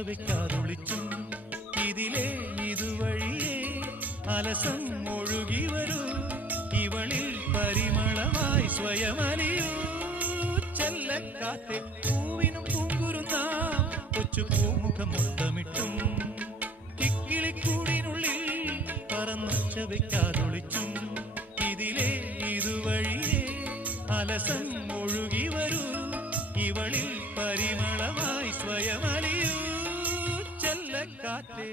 വെക്കാതൊളിച്ചും ഇതിലേ ഇതുവഴിയേ അലസം ഒഴുകി വരൂ ഇവളിൽ പരിമളമായി സ്വയമലിയൂ ചെല്ലക്കാത്തെ പൂവിനും പൂങ്കുരുന്ന കൊച്ചു പൂമുഖം മുത്തമിട്ടും കിക്കിളിക്കൂടിനുള്ളിൽ പറന്നൊച്ച വെക്കാതൊളിച്ചും ഇതിലേ ഇതുവഴിയേ അലസം ഒഴുകി വരൂ ഇവളിൽ പരിമളമായി സ്വയമലിയൂ ചെല്ലക്കാറ്റേ